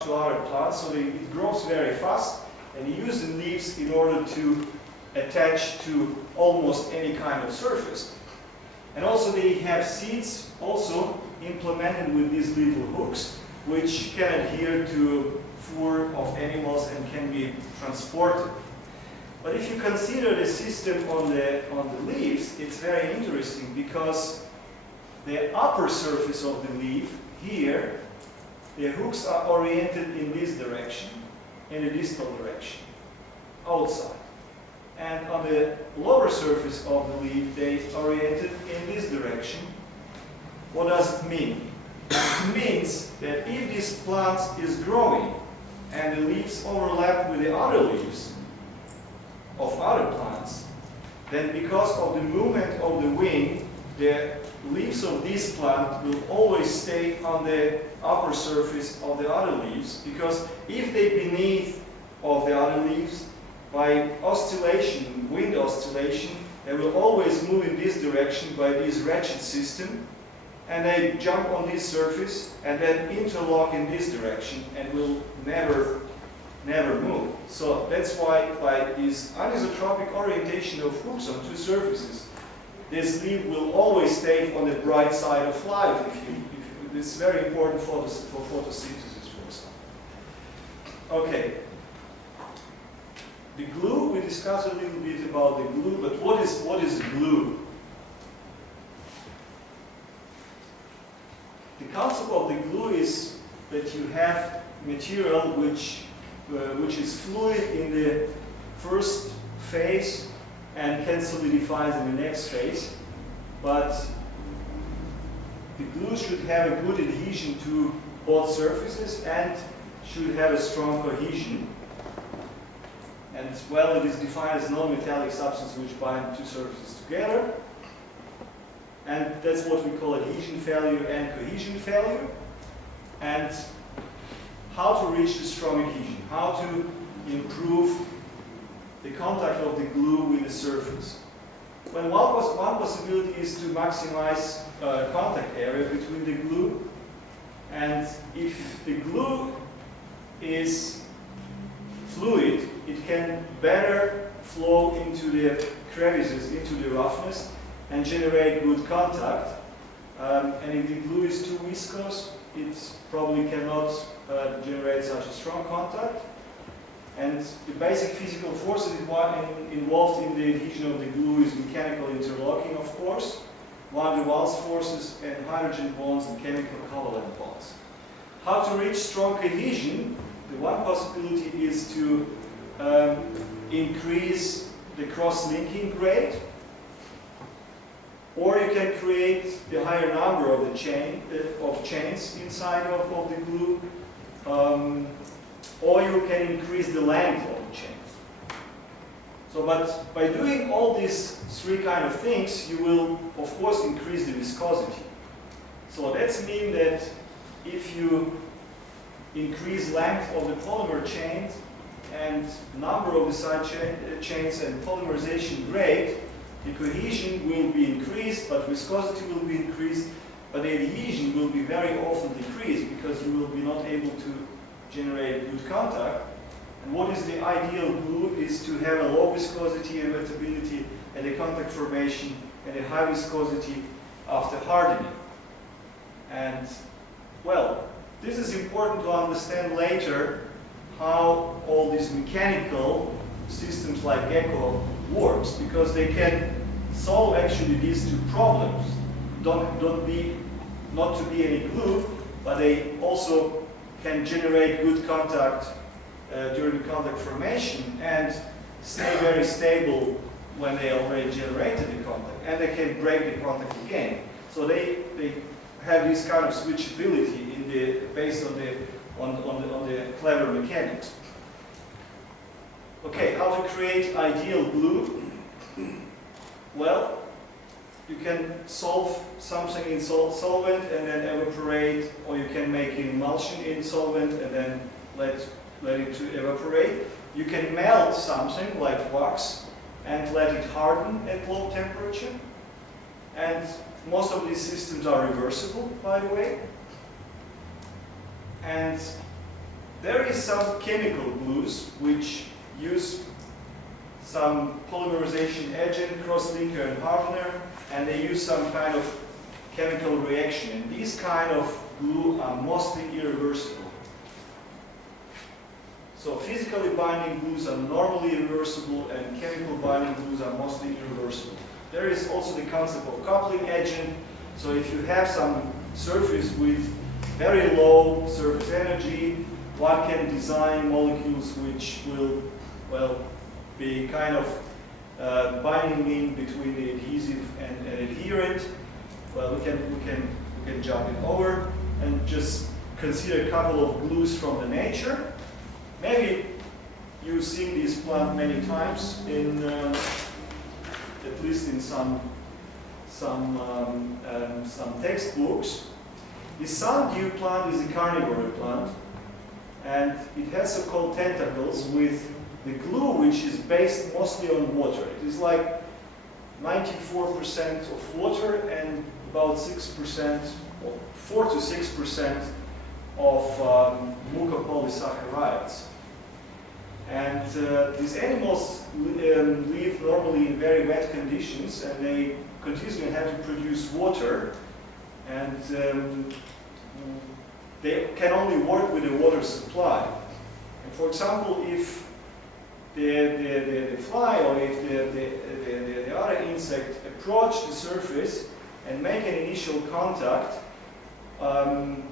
to other plants, so it grows very fast, and you use the leaves in order to attach to almost any kind of surface. And also they have seeds also implemented with these little hooks, which can adhere to fur of animals and can be transported. But if you consider the system on the leaves, it's very interesting because the upper surface of the leaf here, the hooks are oriented in this direction, in the distal direction, outside. And on the lower surface of the leaf, they are oriented in this direction. What does it mean? It means that if this plant is growing and the leaves overlap with the other leaves of other plants, then because of the movement of the wind, the leaves of this plant will always stay on the upper surface of the other leaves, because if they beneath of the other leaves, by oscillation, wind oscillation, they will always move in this direction by this ratchet system, and they jump on this surface and then interlock in this direction and will never move. So that's why by this anisotropic orientation of hooks on two surfaces, this leaf will always stay on the bright side of life. It's very important for photosynthesis, for example. Okay. The glue, we discussed a little bit about the glue, but what is glue? The concept of the glue is that you have material which is fluid in the first phase and can solidify in the next phase, but the glue should have a good adhesion to both surfaces and should have a strong cohesion. And well, it is defined as non-metallic substance which bind two surfaces together. And that's what we call adhesion failure and cohesion failure. And how to reach the strong adhesion, how to improve the contact of the glue with the surface. Well, one possibility is to maximize contact area between the glue. And if the glue is fluid, it can better flow into the crevices, into the roughness, and generate good contact. And if the glue is too viscous, it probably cannot generate such a strong contact. And the basic physical forces involved in the adhesion of the glue is mechanical interlocking, of course, van der Waals forces, and hydrogen bonds and chemical covalent bonds. How to reach strong cohesion? The one possibility is to increase the cross-linking rate, or you can create the higher number of the chains inside of the glue, or you can increase the length of the chains. So, but by doing all these three kind of things, you will, of course, increase the viscosity. So that's mean that if you increase length of the polymer chains and number of the side chains and polymerization rate, the cohesion will be increased, but viscosity will be increased, but the adhesion will be very often decreased because you will be not able to generate good contact. And what is the ideal glue is to have a low viscosity and wettability at the contact formation and a high viscosity after hardening. And well, this is important to understand later how all these mechanical systems like Gecko works, because they can solve actually these two problems. Not to be any glue, but they also can generate good contact during the contact formation and stay very stable when they already generated the contact, and they can break the contact again. So they have this kind of switchability based on the clever mechanics. Okay, how to create ideal glue? Well, you can solve something in solvent and then evaporate, or you can make emulsion in solvent and then let it to evaporate. You can melt something like wax and let it harden at low temperature. And most of these systems are reversible, by the way. And There is some chemical glues which use some polymerization agent, cross-linker and hardener, and they use some kind of chemical reaction. And these kind of glue are mostly irreversible. So physically binding glues are normally irreversible, and chemical binding glues are mostly irreversible. There is also the concept of coupling agent. So if you have some surface with very low surface energy, one can design molecules which will, well, be kind of binding link between the adhesive and an adherent. Well, we can jump it over and just consider a couple of glues from the nature. Maybe you've seen this plant many times in, at least in some textbooks. The sundew plant is a carnivore plant, and it has so-called tentacles with the glue, which is based mostly on water. It is like 94% of water and about 6%, or 4 to 6% of mucopolysaccharides. And these animals live normally in very wet conditions, and they continuously have to produce water, and they can only work with the water supply. And for example, if the fly or if the other insect approach the surface and make an initial contact,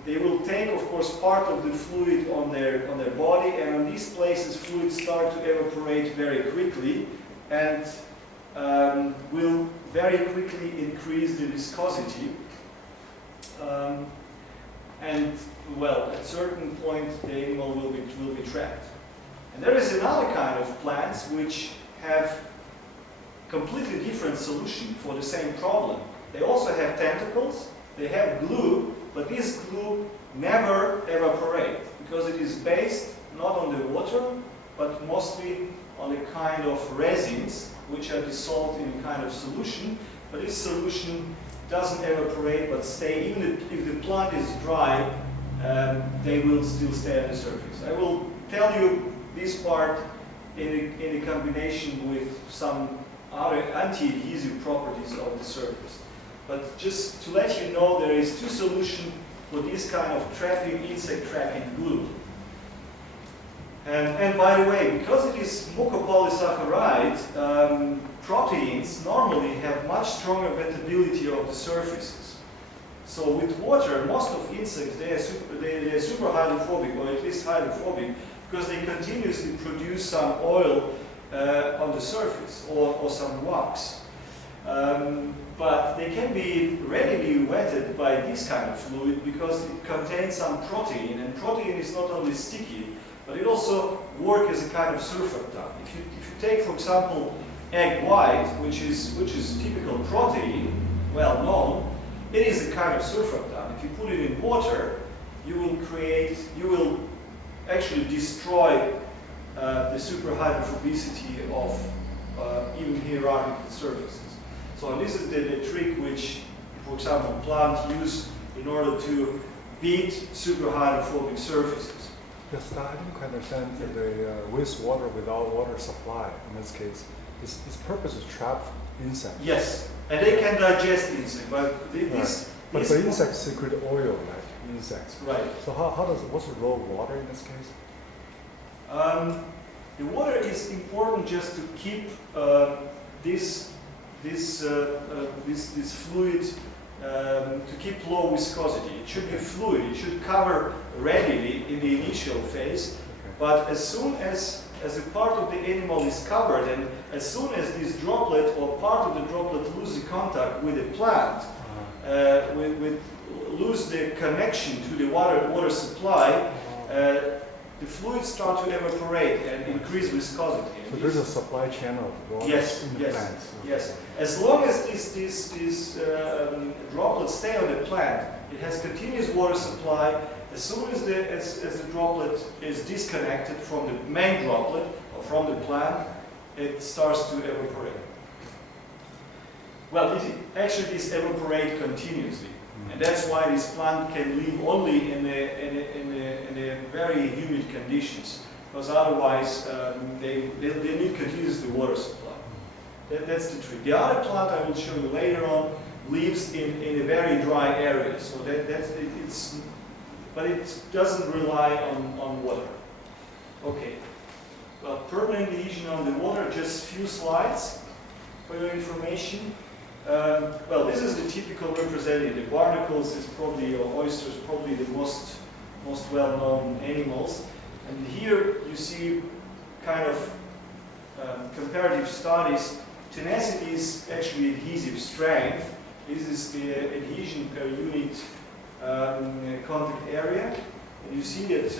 they will take, of course, part of the fluid on their body, and on these places fluids start to evaporate very quickly and will very quickly increase the viscosity. And well, at a certain point the animal will be trapped. And there is another kind of plants which have completely different solution for the same problem. They also have tentacles, they have glue, but this glue never evaporates because it is based not on the water, but mostly on a kind of resins which are dissolved in a kind of solution. But this solution doesn't evaporate but stay. Even if the plant is dry, they will still stay on the surface. I will tell you this part in a combination with some other anti-adhesive properties of the surface. But just to let you know, there is two solutions for this kind of trapping, insect trapping glue. And by the way, because it is mucopolysaccharide, proteins normally have much stronger wettability of the surfaces. So with water, most of insects, they are super hydrophobic, or at least hydrophobic, because they continuously produce some oil on the surface, or some wax. But they can be readily wetted by this kind of fluid because it contains some protein, and protein is not only sticky, but it also works as a kind of surfactant. If you take, for example, egg white, which is typical protein, well known, it is a kind of surfactant. If you put it in water, you will actually destroy the superhydrophobicity of even hierarchical surfaces. So this is the trick which, for example, plants use in order to beat superhydrophobic surfaces. Yes, I didn't quite understand the wastewater without water supply in this case. Its purpose is trap insects. Yes, and they can digest insects, but But insects secrete oil, right? Insects. Right. So what's the role of water in this case? The water is important just to keep this fluid to keep low viscosity. It should be fluid. It should cover readily in the initial phase. Okay. But as soon as a part of the animal is covered, and as soon as this droplet or part of the droplet loses contact with the plant, lose the connection to the water supply, the fluids start to evaporate and increase viscosity. So there's a supply channel of water in the plants. Yes. As long as these droplets stay on the plant, it has continuous water supply. As soon as the droplet is disconnected from the main droplet or from the plant, it starts to evaporate. Well, actually this evaporates continuously. And that's why this plant can live only in the very humid conditions, because otherwise they need continuously water supply. That's the trick. The other plant I will show you later on lives in a very dry area, so but it doesn't rely on water. Okay. Well, permanent adhesion on the water, just a few slides for your information. Well, this is the typical representative. The barnacles is probably, or oysters, probably the most well-known animals. And here you see kind of comparative studies. Tenacity is actually adhesive strength. This is the adhesion per unit contact area. And you see that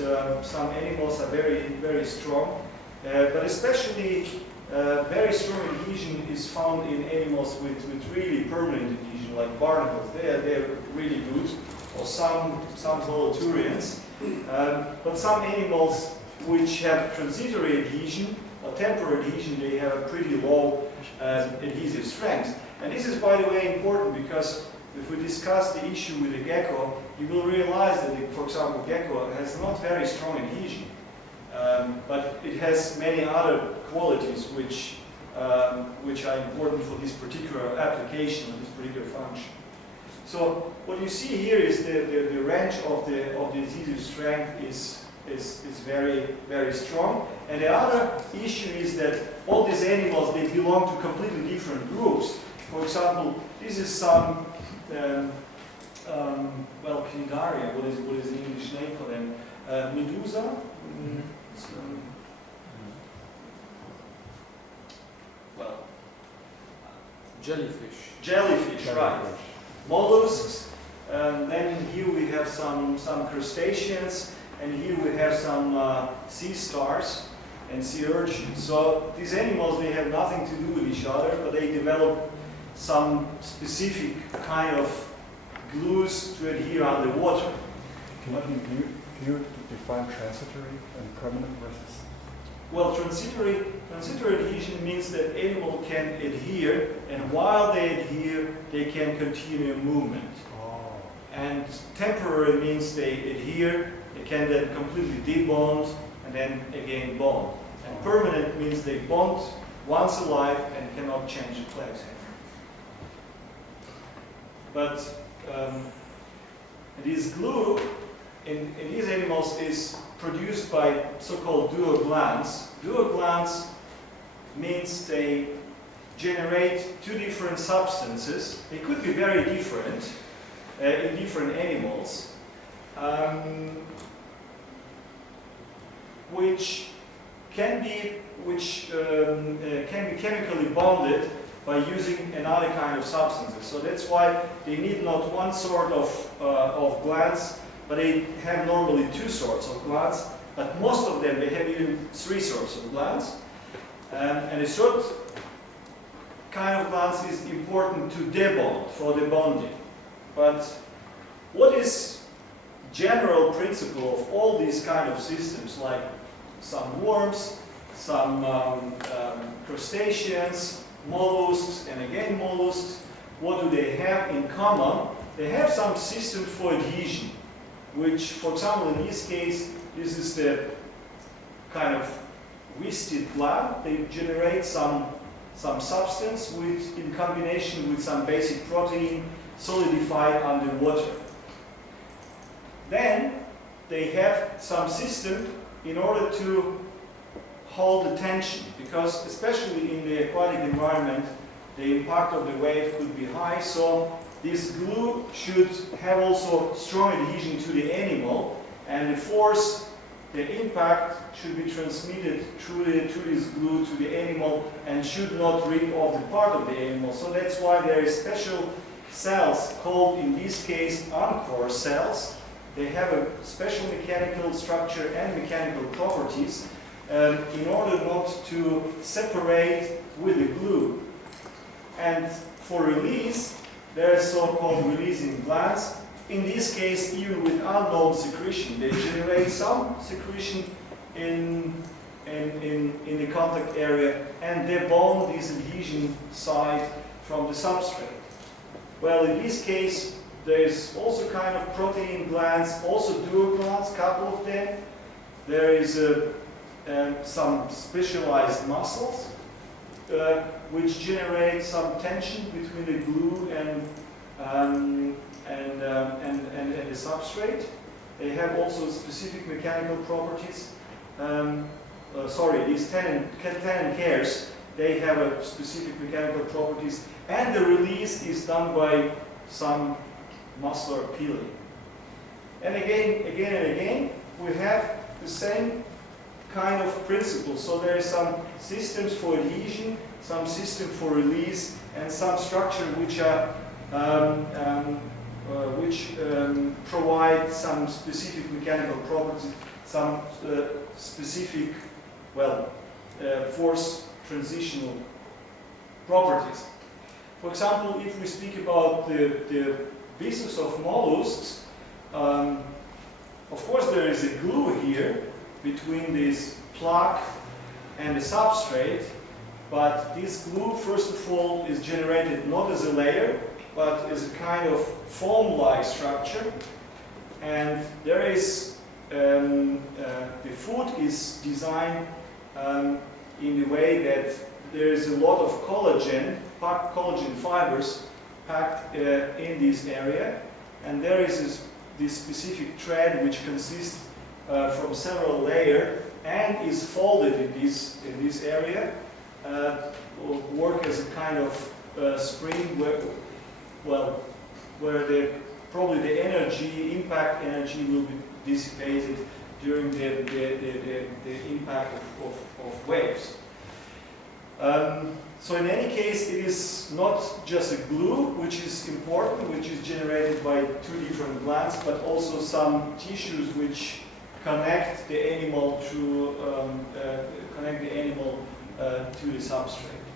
some animals are very strong, but especially very strong adhesion is found in animals with really permanent adhesion, like barnacles. They're really good, or some holoturians. But some animals which have transitory adhesion or temporary adhesion, they have a pretty low adhesive strength. And this is, by the way, important because if we discuss the issue with the gecko, you will realize that, for example, gecko has not very strong adhesion, but it has many other qualities which are important for this particular application, or this particular function. So what you see here is the range of the adhesive strength is very strong. And the other issue is that all these animals, they belong to completely different groups. For example, this is some well, Cnidaria, what is the English name for them? Medusa? Well, jellyfish. Jellyfish, right. Mollusks. Then here we have some crustaceans, and here we have some sea stars and sea urchins. So these animals, they have nothing to do with each other, but they develop some specific kind of glues to adhere underwater. Can you define transitory and permanent versus? Well, transitory adhesion means that animal can adhere, and while they adhere, they can continue movement. Oh. And temporary means they adhere, they can then completely debond, and then again bond. And permanent means they bond once alive and cannot change the class. But this glue in these animals is produced by so-called dual glands. Dual glands means they generate two different substances. They could be very different in different animals, which can be chemically bonded by using another kind of substances. So that's why they need not one sort of glands, but they have normally two sorts of glands. But most of them, they have even three sorts of glands. And a third kind of glands is important to debond, for the bonding. But what is general principle of all these kind of systems, like some worms, some crustaceans, mollusks, and again mollusks? What do they have in common? They have some system for adhesion, which, for example, in this case, this is the kind of wisted gland. They generate some substance which, in combination with some basic protein, solidified underwater. Then they have some system in order to hold the tension, because especially in the aquatic environment, the impact of the wave could be high, so this glue should have also strong adhesion to the animal, and the force, the impact, should be transmitted through this glue to the animal and should not rip off the part of the animal. So that's why there is special cells called, in this case, anchor cells. They have a special mechanical structure and mechanical properties in order not to separate with the glue. And for release, there are so-called releasing glands. In this case, even with unknown secretion, they generate some secretion in the contact area, and they bond this adhesion site from the substrate. Well, in this case, There is also kind of protein glands, also duoglands, couple of them. There is some specialized muscles which generate some tension between the glue and the substrate. They have also specific mechanical properties. These tenon cares, they have a specific mechanical properties, and the release is done by some muscular peeling. And again, we have the same kind of principle. So there are some systems for adhesion, some system for release, and some structure which are provide some specific mechanical properties, some specific, force transitional properties. For example, if we speak about the business of mollusks, of course there is a glue here between this plaque and the substrate, but this glue, first of all, is generated not as a layer, but as a kind of foam-like structure. And there is, the food is designed in a way that there is a lot of collagen fibers packed in this area, and there is this specific thread which consists from several layers and is folded in this area, work as a kind of spring where probably the impact energy will be dissipated during the impact of waves. So in any case, it is not just a glue which is important, which is generated by two different glands, but also some tissues which connect the animal to the substrate.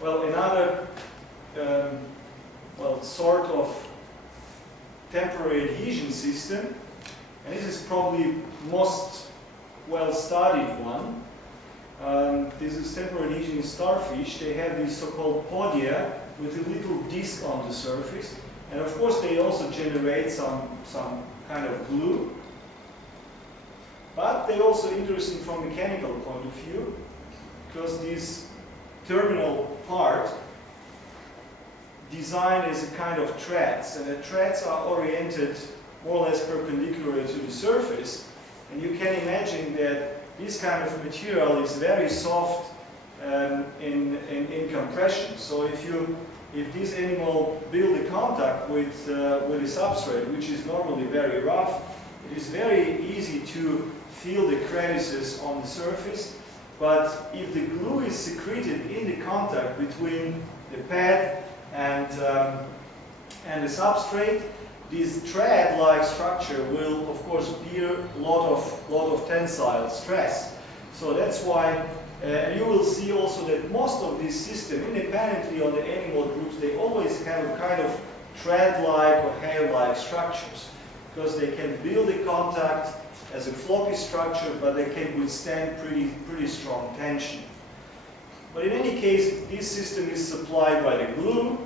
Well, another sort of temporary adhesion system, and this is probably most well-studied one. This is temporary adhesion in starfish. They have these so-called podia with a little disc on the surface, and of course they also generate some kind of glue. But they're also interesting from a mechanical point of view, because this terminal part designed as a kind of threads, and the threads are oriented more or less perpendicular to the surface, and you can imagine that this kind of material is very soft in compression. So if this animal build a contact with a substrate, which is normally very rough, it is very easy to feel the crevices on the surface. But if the glue is secreted in the contact between the pad and the substrate, this thread-like structure will, of course, bear a lot of tensile stress. So that's why, and you will see also that most of this system, independently on the animal groups, they always have a kind of thread-like or hair-like structures, because they can build a contact as a floppy structure, but they can withstand pretty strong tension. But in any case, this system is supplied by the glue,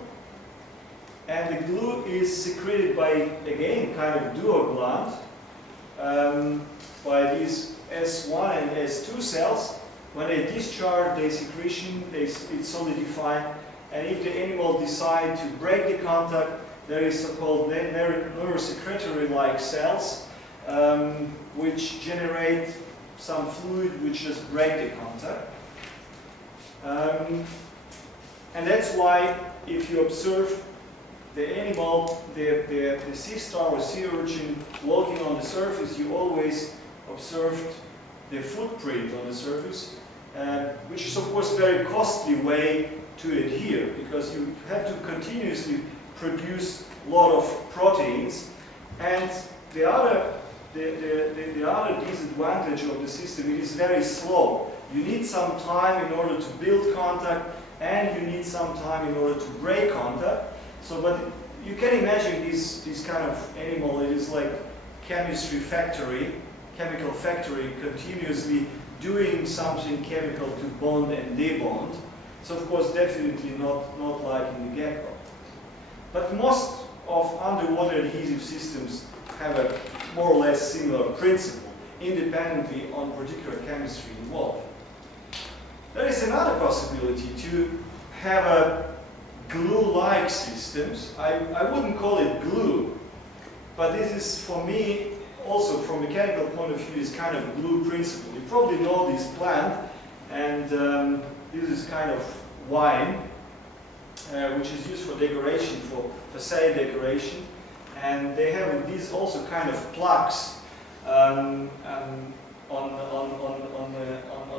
and the glue is secreted by, again, kind of duogland, by these S1 and S2 cells. When they discharge their secretion, it's solidified, and if the animal decides to break the contact, there is so-called neurosecretory-like cells, which generate some fluid which just break the contact. And that's why, if you observe the animal, the sea star or sea urchin walking on the surface, you always observed the footprint on the surface, which is of course a very costly way to adhere, because you have to continuously produce a lot of proteins. And the other disadvantage of the system, it is very slow. You need some time in order to build contact, and you need some time in order to break contact. So, but you can imagine this kind of animal, it is like chemical factory, continuously doing something chemical to bond and debond. So of course, definitely not like in the gecko. But most of underwater adhesive systems have a more or less similar principle, independently on particular chemistry involved. There is another possibility to have a glue-like systems. I wouldn't call it glue, but this is, for me, also from a mechanical point of view, is kind of glue principle. You probably know this plant, and this is kind of wine, which is used for decoration, for facade decoration. And they have these also kind of plugs on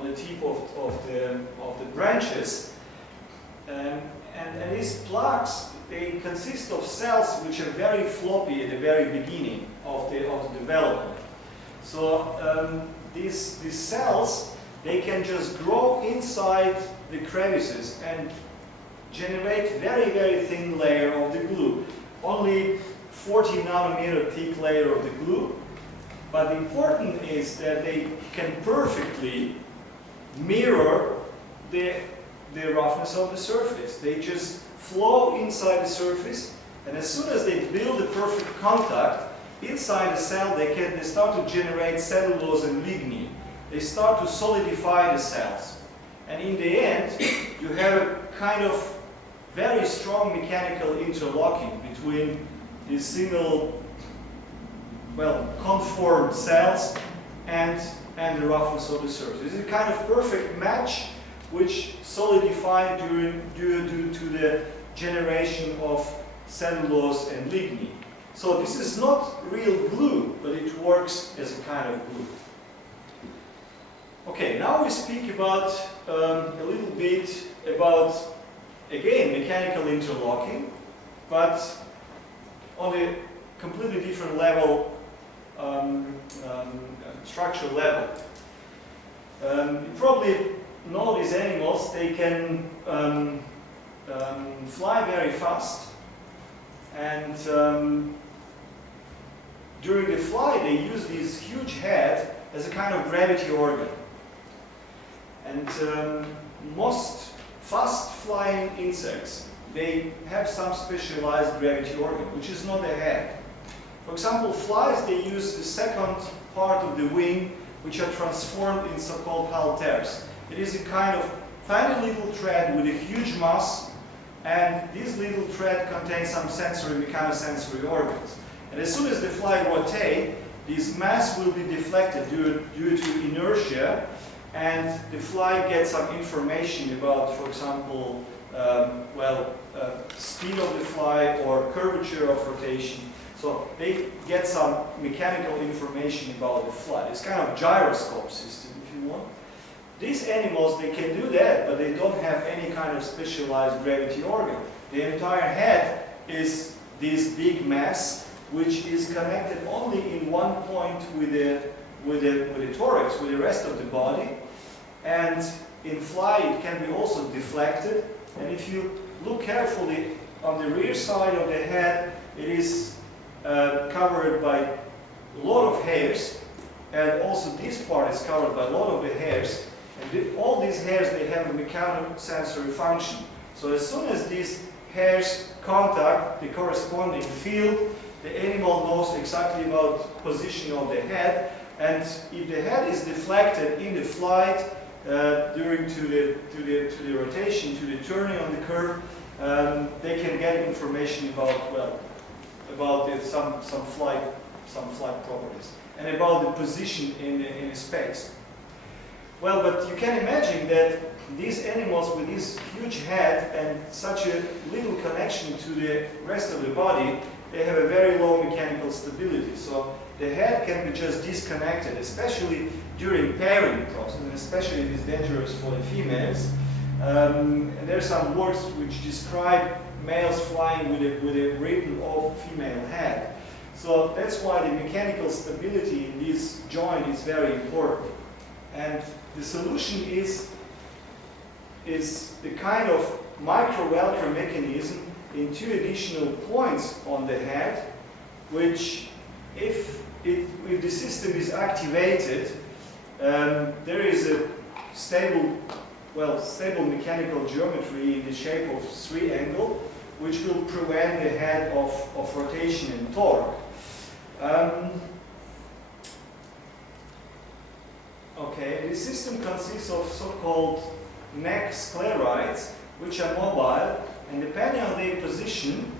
the tip of the branches. And these plugs, they consist of cells which are very floppy at the very beginning of the development. So these cells, they can just grow inside the crevices and generate very, very thin layer of the glue. Only 40 nanometer thick layer of the glue. But the important is that they can perfectly mirror the roughness of the surface. They just flow inside the surface, and as soon as they build a perfect contact inside the cell, they start to generate cellulose and lignin. They start to solidify the cells. And in the end, you have a kind of very strong mechanical interlocking between these single, well, conformed cells and the roughness of the surface. This is a kind of perfect match which solidified due to the generation of cellulose and lignin. So this is not real glue, but it works as a kind of glue. Okay, now we speak about a little bit about, again, mechanical interlocking, but on a completely different level, structural level. You probably know these animals. They can fly very fast, and during the flight they use this huge head as a kind of gravity organ. And most fast-flying insects, they have some specialized gravity organ, which is not a head. For example, flies, they use the second part of the wing, which are transformed in so-called halteres. It is a kind of tiny little thread with a huge mass, and this little thread contains some sensory, mechanosensory organs. And as soon as the fly rotates, this mass will be deflected due to inertia, and the fly gets some information about, for example, speed of the fly or curvature of rotation. So they get some mechanical information about the fly. It's kind of gyroscope system, if you want. These animals, they can do that, but they don't have any kind of specialized gravity organ. The entire head is this big mass, which is connected only in one point with the thorax, with the rest of the body. And in fly, it can be also deflected. And if you look carefully on the rear side of the head, it is covered by a lot of hairs, and also this part is covered by a lot of the hairs. And all these hairs, they have a mechanosensory function. So as soon as these hairs contact the corresponding field, the animal knows exactly about position of the head. And if the head is deflected in the flight, during the rotation, to the turning on the curve, they can get information about some flight properties and about the position in space. Well, but you can imagine that these animals with this huge head and such a little connection to the rest of the body, they have a very low mechanical stability. So the head can be just disconnected, especially during pairing process, and especially it is dangerous for the females. And there are some works which describe males flying with a written off female head. So that's why the mechanical stability in this joint is very important. And the solution is the kind of micro-Velcro mechanism in two additional points on the head, which if the system is activated, there is a stable mechanical geometry in the shape of 3 angle, which will prevent the head of rotation and torque. Okay, this system consists of so-called neck sclerites, which are mobile, and depending on their position,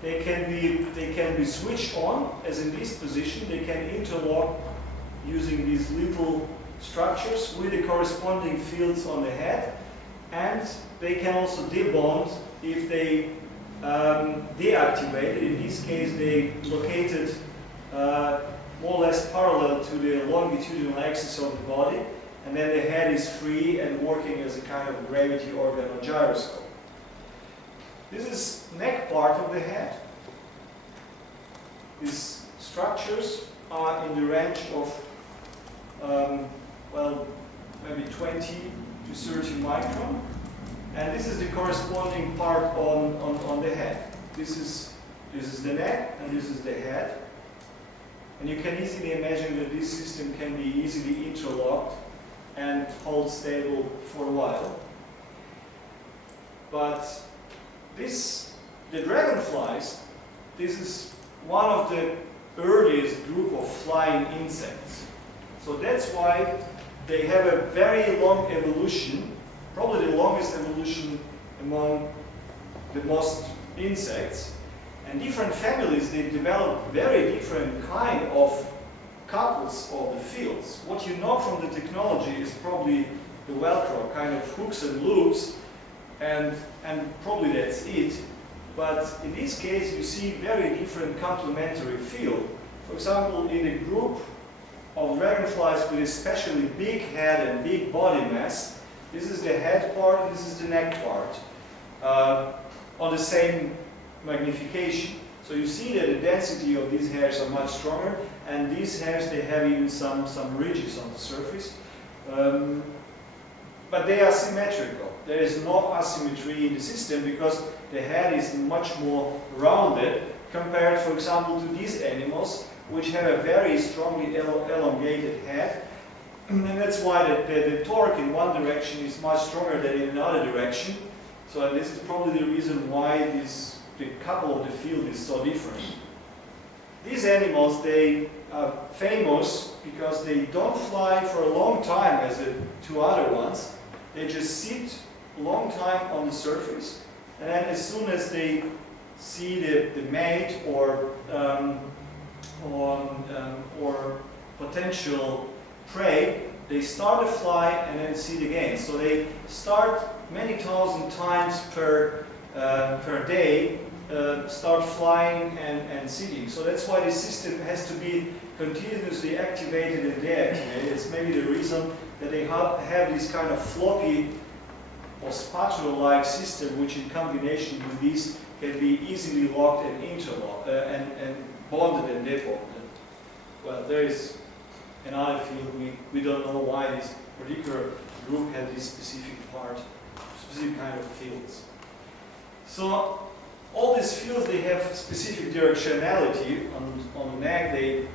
they can be switched on, as in this position. They can interlock using these little structures with the corresponding fields on the head, and they can also debond if they deactivated. In this case, they located more or less parallel to the longitudinal axis of the body, and then the head is free and working as a kind of gravity organ or gyroscope. This is neck part of the head. These structures are in the range of, well, maybe 20 to 30 micron. And this is the corresponding part on the head. This is the neck, and this is the head. And you can easily imagine that this system can be easily interlocked and hold stable for a while. But the dragonflies, this is one of the earliest group of flying insects. So that's why they have a very long evolution, probably the longest evolution among the most insects. And different families, they develop very different kind of couples of the fields. What you know from the technology is probably the Velcro, kind of hooks and loops, and probably that's it. But in this case, you see very different complementary field. For example, in a group of dragonflies with especially big head and big body mass, this is the head part, this is the neck part, on the same magnification. So you see that the density of these hairs are much stronger, and these hairs, they have even some ridges on the surface. But they are symmetrical. There is no asymmetry in the system because the head is much more rounded compared, for example, to these animals, which have a very strongly elongated head. And that's why the torque in one direction is much stronger than in another direction. So this is probably the reason why the couple of the field is so different. These animals, they are famous because they don't fly for a long time as the two other ones. They just sit a long time on the surface, and then as soon as they see the mate or potential prey, they start to fly and then sit again. So they start many thousand times per day, start flying and sitting. So that's why the system has to be continuously activated and deactivated. It's maybe the reason that they have this kind of floppy or spatula-like system, which in combination with these can be easily locked and interlocked and bonded and debonded. Well, there is another field. We don't know why this particular group had this specific kind of fields. So all these fields, they have specific directionality. On the neck, they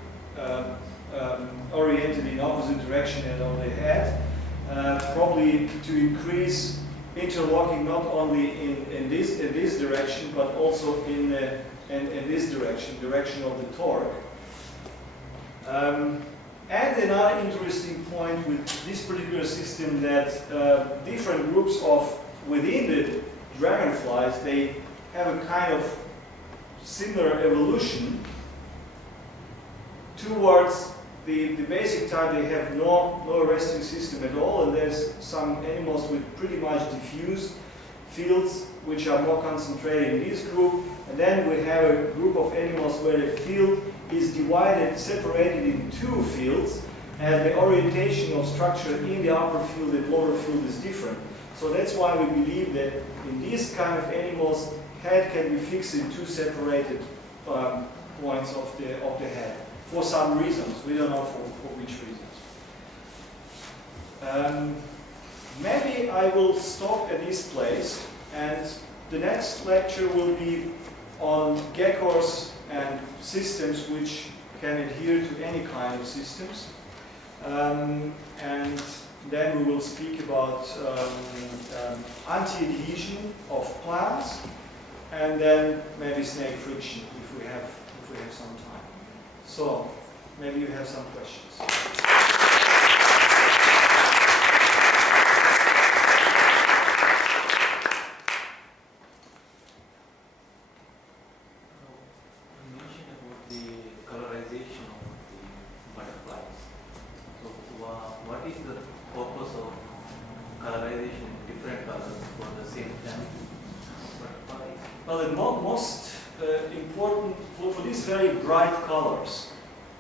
oriented in opposite direction and on the head, probably to increase interlocking not only in this direction, but also in this direction of the torque. And another interesting point with this particular system, that different groups within the dragonflies, they have a kind of similar evolution towards the basic type. They have no resting system at all, and there's some animals with pretty much diffused fields which are more concentrated in this group, and then we have a group of animals where the field is separated in two fields, and the orientation of structure in the upper field and lower field is different. So that's why we believe that in these kind of animals, head can be fixed in two separated points of the head for some reasons. We don't know for which reasons. Maybe I will stop at this place, and the next lecture will be on geckos and systems which can adhere to any kind of systems. And then we will speak about anti-adhesion of plants, and then maybe snake friction if we have some time. So maybe you have some questions. Well, the most important for these very bright colors,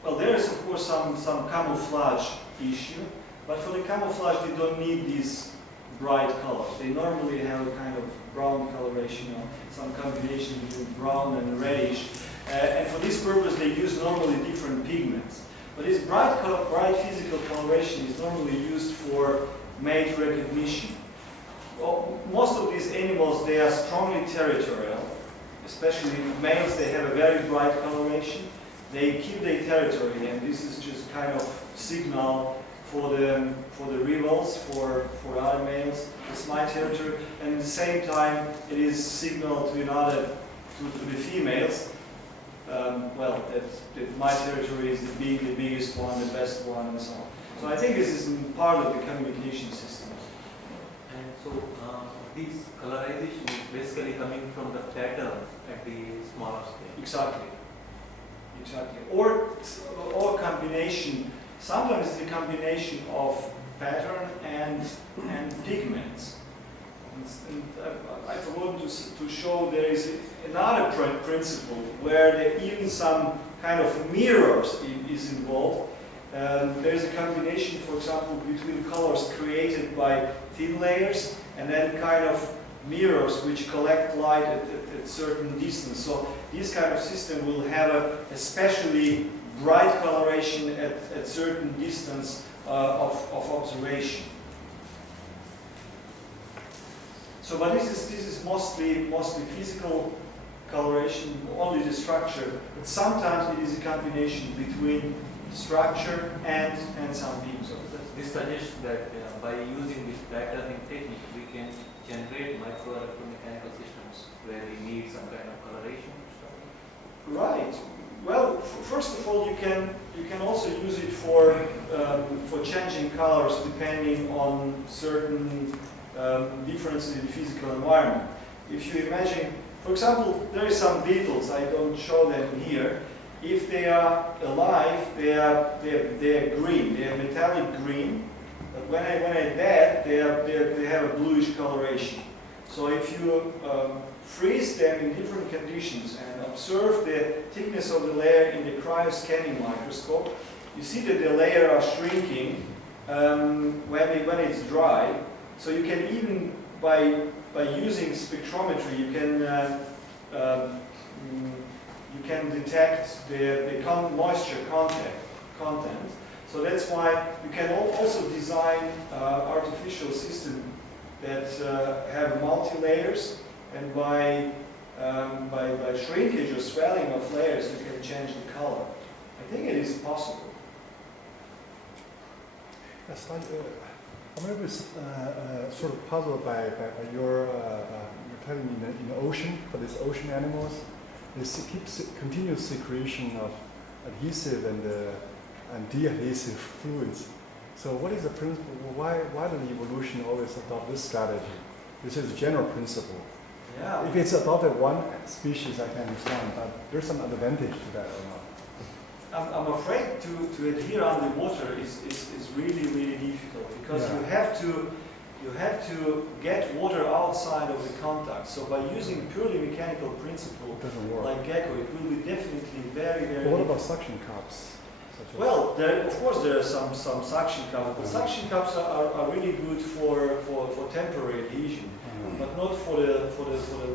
well, there is of course some camouflage issue, but for the camouflage they don't need these bright colors. They normally have a kind of brown coloration or some combination between brown and reddish. And for this purpose they use normally different pigments. But this bright physical coloration is normally used for mate recognition. Well, most of these animals, they are strongly territorial, especially males. They have a very bright coloration. They keep their territory, and this is just kind of signal for the rivals, for other males. It's my territory, and at the same time, it is signal to the females. Well, that my territory is the biggest one, the best one, and so on. So I think this is part of the communication system. And so this colorization is basically coming from the pattern at the smaller scale. Exactly. Exactly. Or combination. Sometimes it's a combination of pattern and pigments. And I forgot to show there is another principle where there even some kind of mirrors is involved. There is a combination, for example, between colors created by thin layers and then kind of mirrors which collect light at certain distance. So this kind of system will have a especially bright coloration at certain distance of observation. So, but this is mostly physical coloration, only the structure. But sometimes it is a combination between structure and some beams. So this suggests that by using this patterning technique, we can generate microelectromechanical systems where we need some kind of coloration. Right. Well, first of all, you can also use it for changing colors depending on certain differences in the physical environment. If you imagine, for example, there is some beetles. I don't show them here. If they are alive, they are green. They are metallic green. But when they're dead, they have a bluish coloration. So if you freeze them in different conditions and observe the thickness of the layer in the cryoscanning microscope, you see that the layer are shrinking when it's dry. So you can even by using spectrometry, you can detect the moisture content. So that's why you can also design artificial systems that have multi-layers, and by shrinkage or swelling of layers, you can change the color. I think it is possible. Yes, I'm a little bit sort of puzzled by your telling me in the ocean, for these ocean animals, they keep continuous secretion of adhesive and de-adhesive fluids. So what is the principle? Why does evolution always adopt this strategy? This is a general principle. Yeah. If it's adopted one species, I can understand, but there's some advantage to that or not? I'm afraid to adhere underwater is really difficult, because you have to get water outside of the contact. So by using purely mechanical principle, It doesn't work. like gecko, it will be definitely very But what about suction cups? Well, of course there are some suction cups, but suction cups are really good for temporary adhesion, but not for the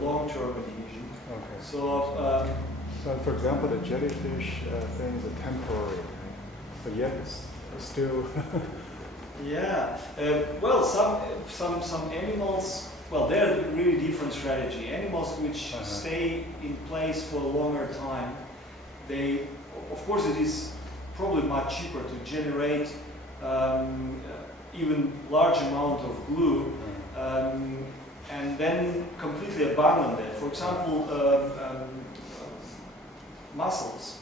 long-term adhesion. Okay. So, So for example, the jellyfish thing is a temporary, right? But yet it's still. yeah. Well, some animals. Well, they're a really different strategy. Animals which stay in place for a longer time, they, of course, it is probably much cheaper to generate even large amount of glue, and then completely abandon that. For example, mussels,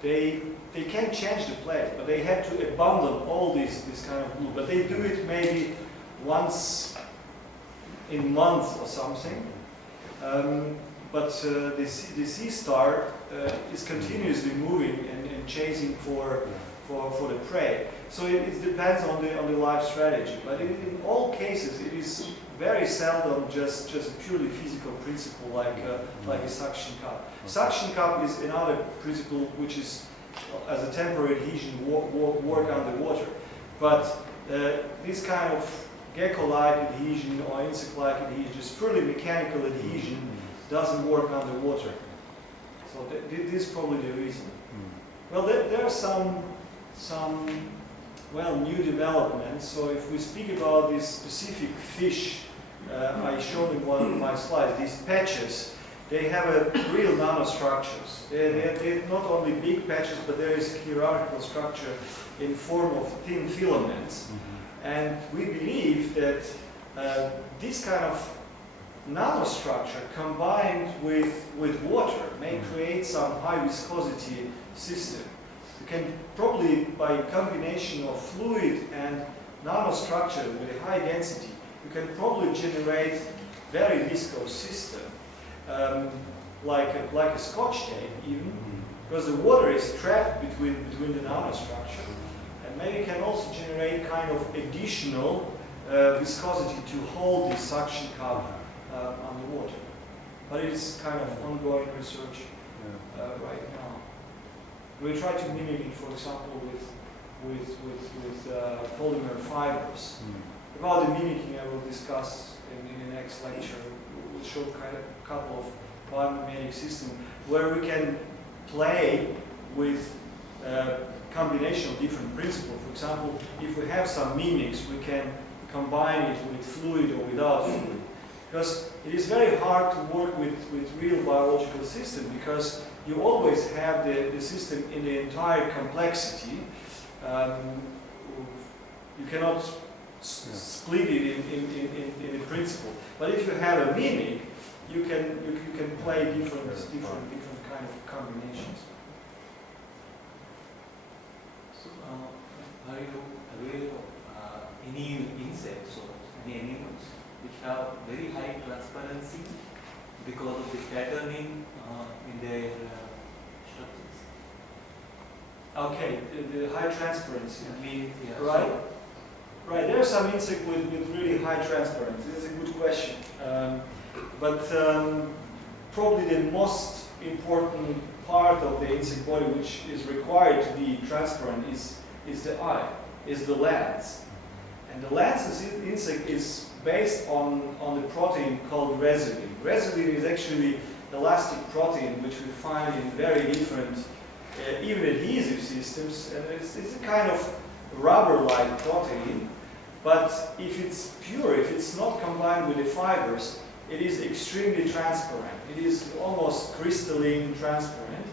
they can change the plate, but they have to abandon all this kind of glue. But they do it maybe once in a month or something. But the sea star is continuously moving and chasing for the prey. So it depends on the life strategy. But in all cases, it is very seldom just a purely physical principle like a suction cup. Suction cup is another principle which is as a temporary adhesion work underwater. But this kind of gecko-like adhesion or insect-like adhesion, just purely mechanical adhesion, doesn't work underwater. So this is probably the reason. Well, there are some new developments. So if we speak about this specific fish, I showed in one of my slides, these patches, they have a real nanostructures. They're not only big patches, but there is hierarchical structure in form of thin filaments. And we believe that this kind of nanostructure combined with water may create some high viscosity system. You can probably, by combination of fluid and nanostructure with a high density, you can probably generate very viscous system, like a scotch tape even, because the water is trapped between the nanostructure, and maybe you can also generate kind of additional viscosity to hold the suction cup underwater. But it's kind of ongoing research right now. We try to mimic it, for example, with polymer fibers. About the mimicking, I will discuss in the next lecture. We'll show a couple of biomimetic systems where we can play with combination of different principles. For example, if we have some mimics, we can combine it with fluid or without fluid. Because it is very hard to work with real biological system, because you always have the system in the entire complexity. You cannot split it in the principle. But if you have a mimic, you can play different kind of combinations. So, are you aware of any insects or any animals which have very high transparency because of the patterning in their structures? Okay, the high transparency. I mean, yeah, Right. Right, there are some insects with really high transparency. This is a good question. But probably the most important part of the insect body which is required to be transparent is the eye, is the lens. And the lens of this insect is based on the protein called resilin. Resilin is actually elastic protein which we find in very different, even adhesive systems. And it's a kind of rubber-like protein, but if it's pure, if it's not combined with the fibers, it is extremely transparent. It is almost crystalline transparent.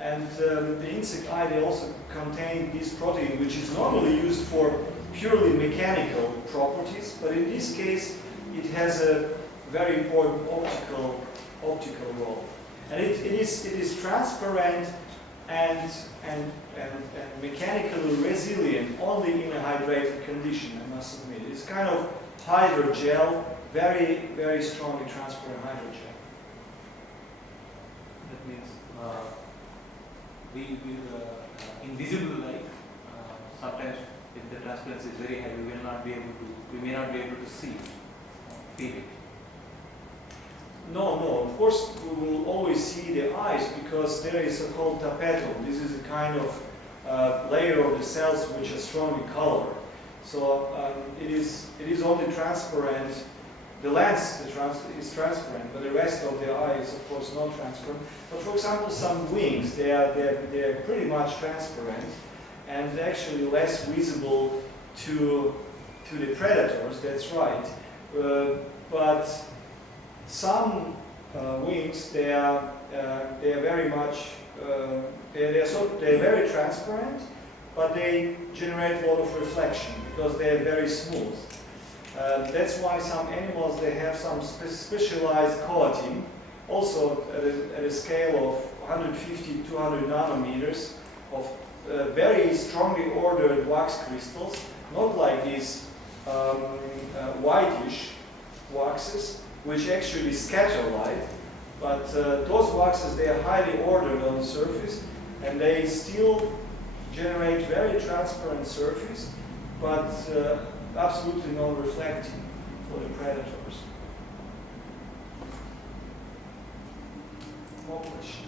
And the insect eye, they also contain this protein, which is normally used for purely mechanical properties, but in this case, it has a very important optical role. And it is transparent and mechanically resilient only in a hydrated condition, I must admit. It's kind of hydrogel, very, very strongly transparent hydrogel. That means invisible light, sometimes if the transparency is very high, we may not be able to see, feel it. No, of course we will always see the eyes, because there is a so-called tapetum. This is a kind of layer of the cells which are strongly colored. So it is only transparent. The lens is transparent, but the rest of the eye is of course not transparent. But for example, some wings, they are pretty much transparent and actually less visible to the predators. That's right. But some wings, they are very much they're very transparent, but they generate a lot of reflection because they are very smooth. That's why some animals, they have some specialized coating, also at a scale of 150 to 200 nanometers of very strongly ordered wax crystals, not like these whitish waxes, which actually scatter light, but those waxes, they are highly ordered on the surface, and they still generate very transparent surface, but absolutely non-reflecting for the predators. More questions?